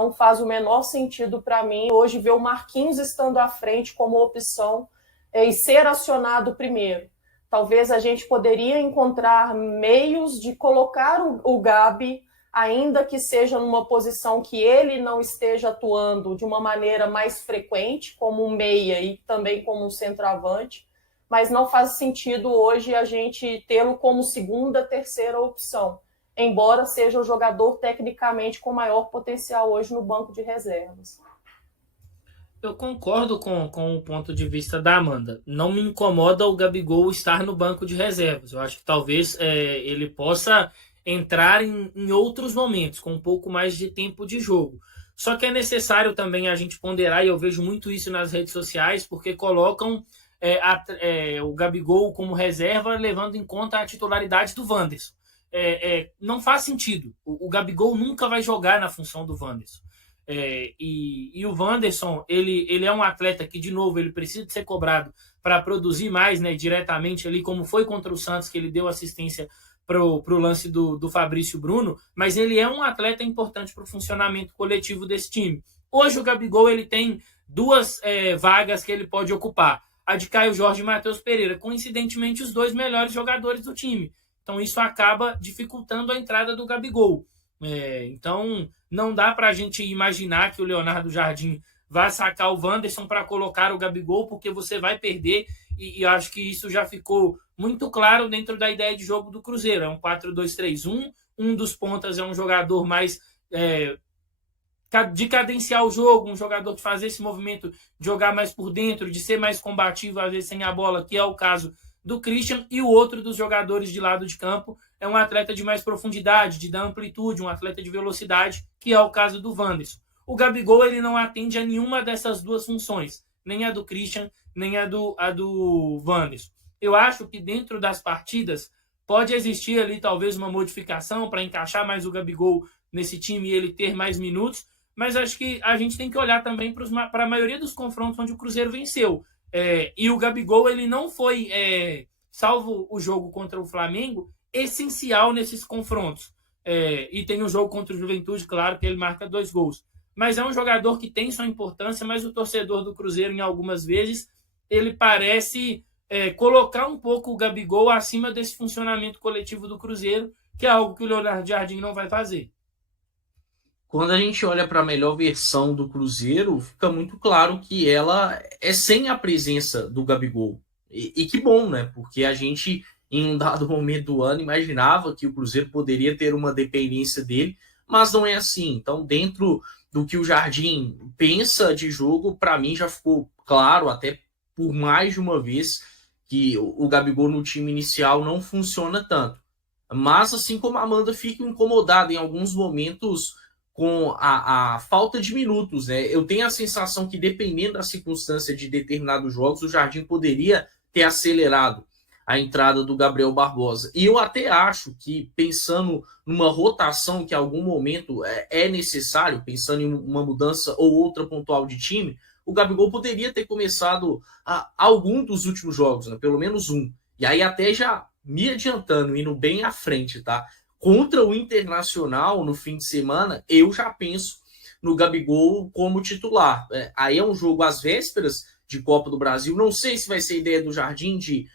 não faz o menor sentido para mim hoje ver o Marquinhos estando à frente como opção e ser acionado primeiro. Talvez a gente poderia encontrar meios de colocar o Gabi, ainda que seja numa posição que ele não esteja atuando de uma maneira mais frequente, como um meia e também como um centroavante, mas não faz sentido hoje a gente tê-lo como segunda, terceira opção, embora seja o jogador tecnicamente com maior potencial hoje no banco de reservas. Eu concordo com o ponto de vista da Amanda. Não me incomoda o Gabigol estar no banco de reservas. Eu acho que talvez ele possa entrar em outros momentos, com um pouco mais de tempo de jogo. Só que é necessário também a gente ponderar, e eu vejo muito isso nas redes sociais, porque colocam o Gabigol como reserva, levando em conta a titularidade do Wanderson. Não faz sentido. O Gabigol nunca vai jogar na função do Wanderson. E o Wanderson, ele é um atleta que, de novo, ele precisa de ser cobrado para produzir mais, né, diretamente ali, como foi contra o Santos, que ele deu assistência pro lance do Fabrício Bruno, mas ele é um atleta importante para o funcionamento coletivo desse time. Hoje o Gabigol ele tem duas vagas que ele pode ocupar, a de Caio Jorge e Matheus Pereira, coincidentemente os dois melhores jogadores do time. Então isso acaba dificultando a entrada do Gabigol. Então não dá para a gente imaginar que o Leonardo Jardim vai sacar o Wanderson para colocar o Gabigol, porque você vai perder, e acho que isso já ficou muito claro dentro da ideia de jogo do Cruzeiro. É um 4-2-3-1, um dos pontas é um jogador mais de cadenciar o jogo, um jogador de fazer esse movimento, de jogar mais por dentro, de ser mais combativo, às vezes sem a bola, que é o caso do Christian, e o outro dos jogadores de lado de campo é um atleta de mais profundidade, de dar amplitude, um atleta de velocidade, que é o caso do Wanderson. O Gabigol ele não atende a nenhuma dessas duas funções, nem a do Christian, nem a do Wanderson. Eu acho que dentro das partidas pode existir ali talvez uma modificação para encaixar mais o Gabigol nesse time e ele ter mais minutos, mas acho que a gente tem que olhar também para a maioria dos confrontos onde o Cruzeiro venceu. E o Gabigol ele não foi, salvo o jogo contra o Flamengo, essencial nesses confrontos. E tem o jogo contra o Juventude, claro, que ele marca 2 gols. Mas é um jogador que tem sua importância, mas o torcedor do Cruzeiro, em algumas vezes, ele parece colocar um pouco o Gabigol acima desse funcionamento coletivo do Cruzeiro, que é algo que o Leonardo Jardim não vai fazer. Quando a gente olha para a melhor versão do Cruzeiro, fica muito claro que ela é sem a presença do Gabigol. E que bom, né? Porque a gente, em um dado momento do ano, imaginava que o Cruzeiro poderia ter uma dependência dele, mas não é assim. Então, dentro do que o Jardim pensa de jogo, para mim já ficou claro, até por mais de uma vez, que o Gabigol no time inicial não funciona tanto. Mas, assim como a Amanda fica incomodada em alguns momentos com a falta de minutos, né? Eu tenho a sensação que, dependendo da circunstância de determinados jogos, o Jardim poderia ter acelerado a entrada do Gabriel Barbosa. E eu até acho que, pensando numa rotação que em algum momento é necessário, pensando em uma mudança ou outra pontual de time, o Gabigol poderia ter começado algum dos últimos jogos, né? Pelo menos um. E aí até já me adiantando, indo bem à frente, tá? Contra o Internacional no fim de semana, eu já penso no Gabigol como titular. Aí é um jogo às vésperas de Copa do Brasil. Não sei se vai ser ideia do Jardim de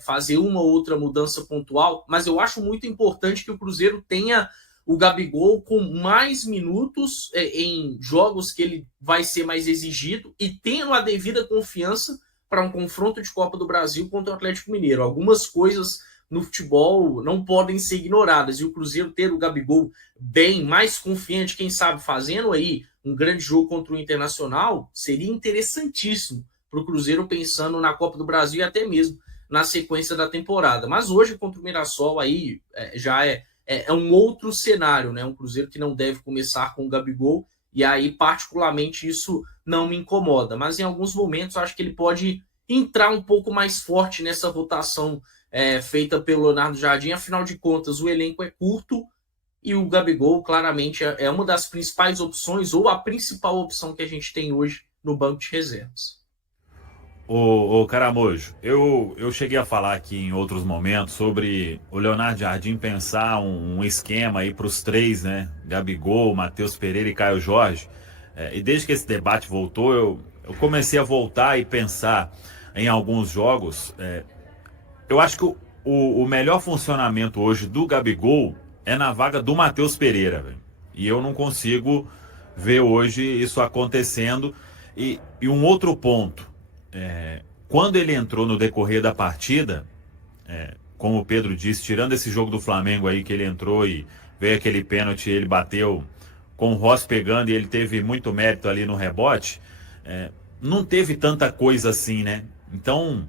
fazer uma ou outra mudança pontual, mas eu acho muito importante que o Cruzeiro tenha o Gabigol com mais minutos em jogos que ele vai ser mais exigido e tendo a devida confiança para um confronto de Copa do Brasil contra o Atlético Mineiro. Algumas coisas no futebol não podem ser ignoradas, e o Cruzeiro ter o Gabigol bem, mais confiante, quem sabe fazendo aí um grande jogo contra o Internacional, seria interessantíssimo para o Cruzeiro, pensando na Copa do Brasil e até mesmo na sequência da temporada. Mas hoje contra o Mirassol aí já é um outro cenário, né? Um Cruzeiro que não deve começar com o Gabigol, e aí particularmente isso não me incomoda, mas em alguns momentos acho que ele pode entrar um pouco mais forte nessa rotação feita pelo Leonardo Jardim. Afinal de contas, o elenco é curto e o Gabigol claramente é uma das principais opções, ou a principal opção que a gente tem hoje no banco de reservas. Ô Caramojo, eu cheguei a falar aqui em outros momentos sobre o Leonardo Jardim pensar um esquema aí para os três, né? Gabigol, Matheus Pereira e Caio Jorge. E desde que esse debate voltou, eu comecei a voltar e pensar em alguns jogos. Eu acho que o melhor funcionamento hoje do Gabigol é na vaga do Matheus Pereira, velho. E eu não consigo ver hoje isso acontecendo. E um outro ponto. Quando ele entrou no decorrer da partida, como o Pedro disse, tirando esse jogo do Flamengo aí que ele entrou e veio aquele pênalti, ele bateu com o Ross pegando e ele teve muito mérito ali no rebote, não teve tanta coisa assim, né? Então,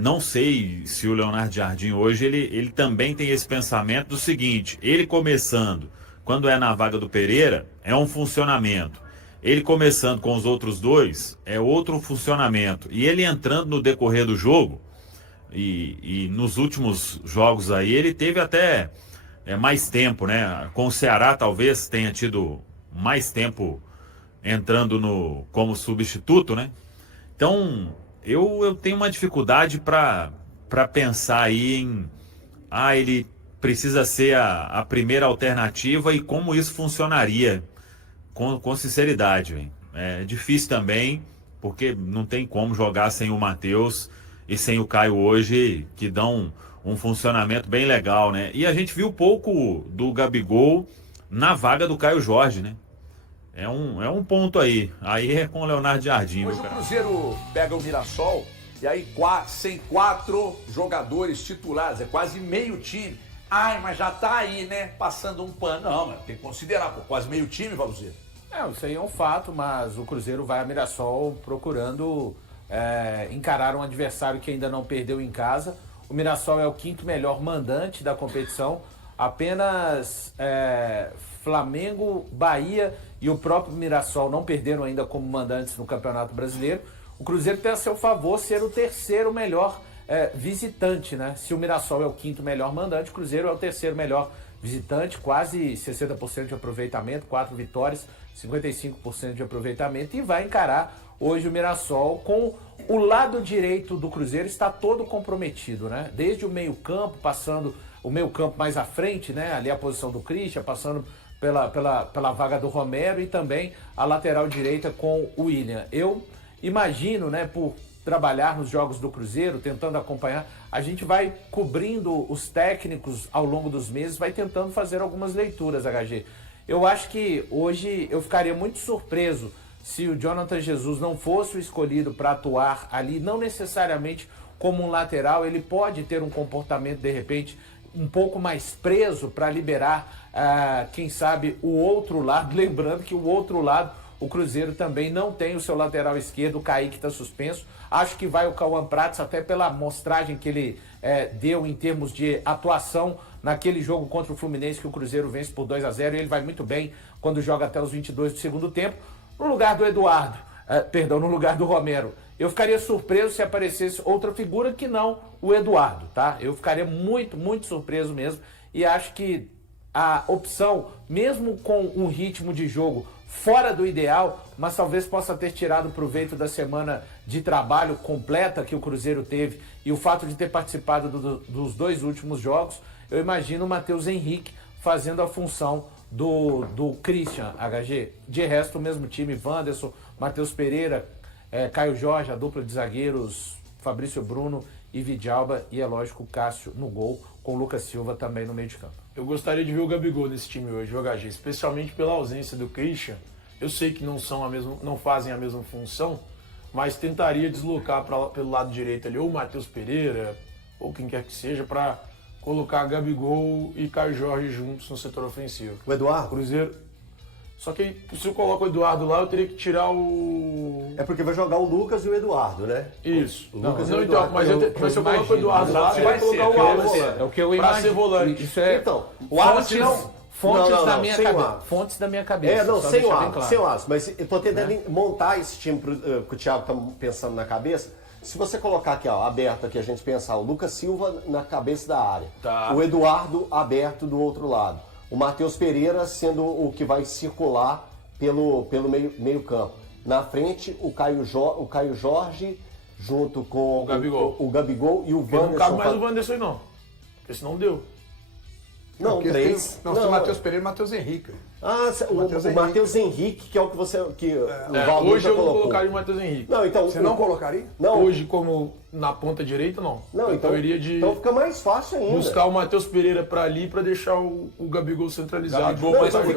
não sei se o Leonardo Jardim hoje, ele também tem esse pensamento do seguinte, ele começando, quando é na vaga do Pereira, é um funcionamento. Ele começando com os outros dois, é outro funcionamento. E ele entrando no decorrer do jogo, e nos últimos jogos aí, ele teve até mais tempo, né? Com o Ceará talvez tenha tido mais tempo entrando como substituto, né? Então, eu tenho uma dificuldade para pensar aí em... ele precisa ser a primeira alternativa e como isso funcionaria. Com sinceridade, véio. É difícil também, porque não tem como jogar sem o Matheus e sem o Caio hoje, que dão um funcionamento bem legal, né? E a gente viu pouco do Gabigol na vaga do Caio Jorge, né? É um ponto aí. Aí é com o Leonardo Jardim. Hoje o Cruzeiro pega o Mirassol e aí sem 4 jogadores titulares, é quase meio time. Mas já tá aí, né? Passando um pano. Não, mas tem que considerar, pô, quase meio time, Valuzito. Isso aí é um fato, mas o Cruzeiro vai a Mirassol procurando encarar um adversário que ainda não perdeu em casa. O Mirassol é o 5º melhor mandante da competição. Apenas Flamengo, Bahia e o próprio Mirassol não perderam ainda como mandantes no Campeonato Brasileiro. O Cruzeiro tem a seu favor ser o 3º melhor visitante, né? Se o Mirassol é o 5º melhor mandante, o Cruzeiro é o 3º melhor visitante, quase 60% de aproveitamento, 4 vitórias, 55% de aproveitamento, e vai encarar hoje o Mirassol com o lado direito do Cruzeiro está todo comprometido, né? Desde o meio-campo, passando o meio-campo mais à frente, né? Ali a posição do Christian, passando pela vaga do Romero e também a lateral direita com o William. Eu imagino, né, por trabalhar nos jogos do Cruzeiro, tentando acompanhar, a gente vai cobrindo os técnicos ao longo dos meses, vai tentando fazer algumas leituras, HG. Eu acho que hoje eu ficaria muito surpreso se o Jonathan Jesus não fosse o escolhido para atuar ali, não necessariamente como um lateral. Ele pode ter um comportamento, de repente, um pouco mais preso para liberar, quem sabe, o outro lado. Lembrando que o outro lado, o Cruzeiro também não tem o seu lateral esquerdo, o Kaique está suspenso. Acho que vai o Cauã Prates, até pela amostragem que ele deu em termos de atuação naquele jogo contra o Fluminense, que o Cruzeiro vence por 2-0, e ele vai muito bem quando joga até os 22 do segundo tempo. No lugar do Eduardo, no lugar do Romero, eu ficaria surpreso se aparecesse outra figura que não o Eduardo, tá? Eu ficaria muito, muito surpreso mesmo, e acho que a opção, mesmo com um ritmo de jogo fora do ideal, mas talvez possa ter tirado proveito da semana de trabalho completa que o Cruzeiro teve e o fato de ter participado dos 2 últimos jogos, eu imagino o Matheus Henrique fazendo a função do Christian, HG. De resto, o mesmo time, Wanderson, Matheus Pereira, Caio Jorge, a dupla de zagueiros, Fabrício Bruno e Vidalba, e é lógico o Cássio no gol, com o Lucas Silva também no meio de campo. Eu gostaria de ver o Gabigol nesse time hoje, o HG, especialmente pela ausência do Christian. Eu sei que não fazem a mesma função, mas tentaria deslocar pelo lado direito ali, ou o Matheus Pereira, ou quem quer que seja, para colocar Gabigol e Caio Jorge juntos no setor ofensivo. O Eduardo? Cruzeiro. Só que se eu coloco o Eduardo lá, eu teria que tirar o... É porque vai jogar o Lucas e o Eduardo, né? Isso. O Lucas e o Não, Eduardo. então, mas se eu coloco o Eduardo lá, você vai colocar o Wallace. É o que eu pra imagino. ser volante. Isso é Então, o Wallace não... Fontes da minha sem cabeça. o Fontes da minha cabeça. não, só sem o deixar bem Wallace, claro. sem o Wallace. Mas eu tô tentando montar esse time que o Thiago tá pensando na cabeça. Se você colocar aqui, ó, aberto aqui, a gente pensar o Lucas Silva na cabeça da área. Tá. O Eduardo aberto do outro lado. O Matheus Pereira sendo o que vai circular pelo meio campo. Na frente, o Caio Jorge junto com o Gabigol, o Gabigol e o Porque não Wanderson. cabe mais o Wanderson, não. Porque senão deu. Não, Porque 3. Não, tem o Matheus Pereira e o Matheus Henrique. O Matheus Henrique, que é o que você. O Valdo Hoje eu colocou. colocaria o Matheus Henrique. Não, então, Você não colocaria? Não. Hoje, como na ponta direita, não. Não, então, eu iria de então fica mais fácil ainda. buscar o Matheus Pereira pra ali pra deixar o Gabigol centralizado. Gabigol Não, mais então por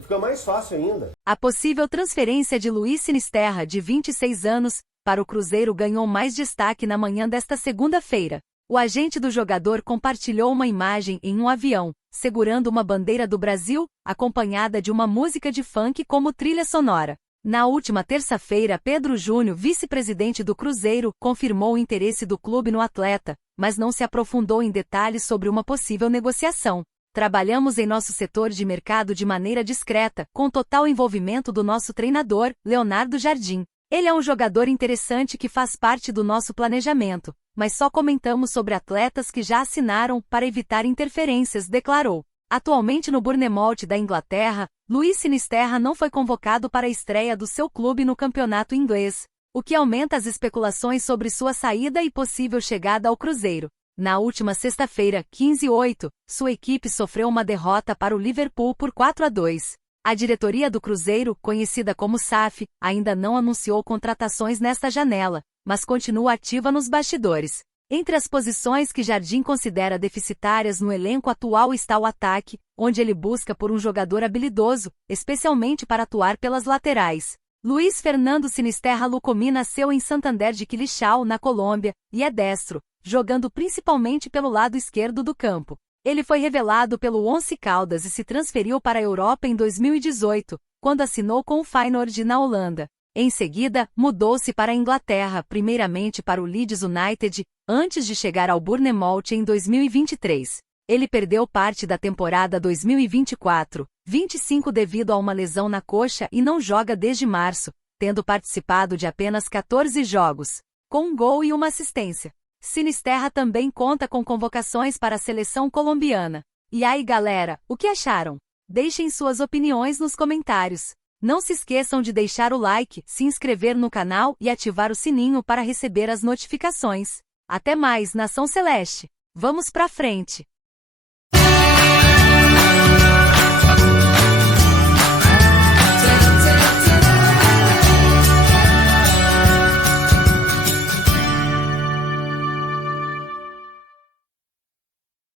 fica mais fácil ainda. A possível transferência de Luiz Sinisterra, de 26 anos, para o Cruzeiro ganhou mais destaque na manhã desta segunda-feira. O agente do jogador compartilhou uma imagem em um avião, segurando uma bandeira do Brasil, acompanhada de uma música de funk como trilha sonora. Na última terça-feira, Pedro Júnior, vice-presidente do Cruzeiro, confirmou o interesse do clube no atleta, mas não se aprofundou em detalhes sobre uma possível negociação. Trabalhamos em nosso setor de mercado de maneira discreta, com total envolvimento do nosso treinador, Leonardo Jardim. Ele é um jogador interessante que faz parte do nosso planejamento, mas só comentamos sobre atletas que já assinaram para evitar interferências, declarou. Atualmente no Bournemouth da Inglaterra, Luiz Sinisterra não foi convocado para a estreia do seu clube no campeonato inglês, o que aumenta as especulações sobre sua saída e possível chegada ao Cruzeiro. Na última sexta-feira, 15/8, sua equipe sofreu uma derrota para o Liverpool por 4-2. A diretoria do Cruzeiro, conhecida como SAF, ainda não anunciou contratações nesta janela, mas continua ativa nos bastidores. Entre as posições que Jardim considera deficitárias no elenco atual está o ataque, onde ele busca por um jogador habilidoso, especialmente para atuar pelas laterais. Luiz Fernando Sinisterra Lucumí nasceu em Santander de Quilichao, na Colômbia, e é destro, jogando principalmente pelo lado esquerdo do campo. Ele foi revelado pelo Once Caldas e se transferiu para a Europa em 2018, quando assinou com o Feyenoord na Holanda. Em seguida, mudou-se para a Inglaterra, primeiramente para o Leeds United, antes de chegar ao Bournemouth em 2023. Ele perdeu parte da temporada 2024-25 devido a uma lesão na coxa e não joga desde março, tendo participado de apenas 14 jogos, com um gol e uma assistência. Sinisterra também conta com convocações para a seleção colombiana. E aí, galera, o que acharam? Deixem suas opiniões nos comentários. Não se esqueçam de deixar o like, se inscrever no canal e ativar o sininho para receber as notificações. Até mais, Nação Celeste! Vamos pra frente!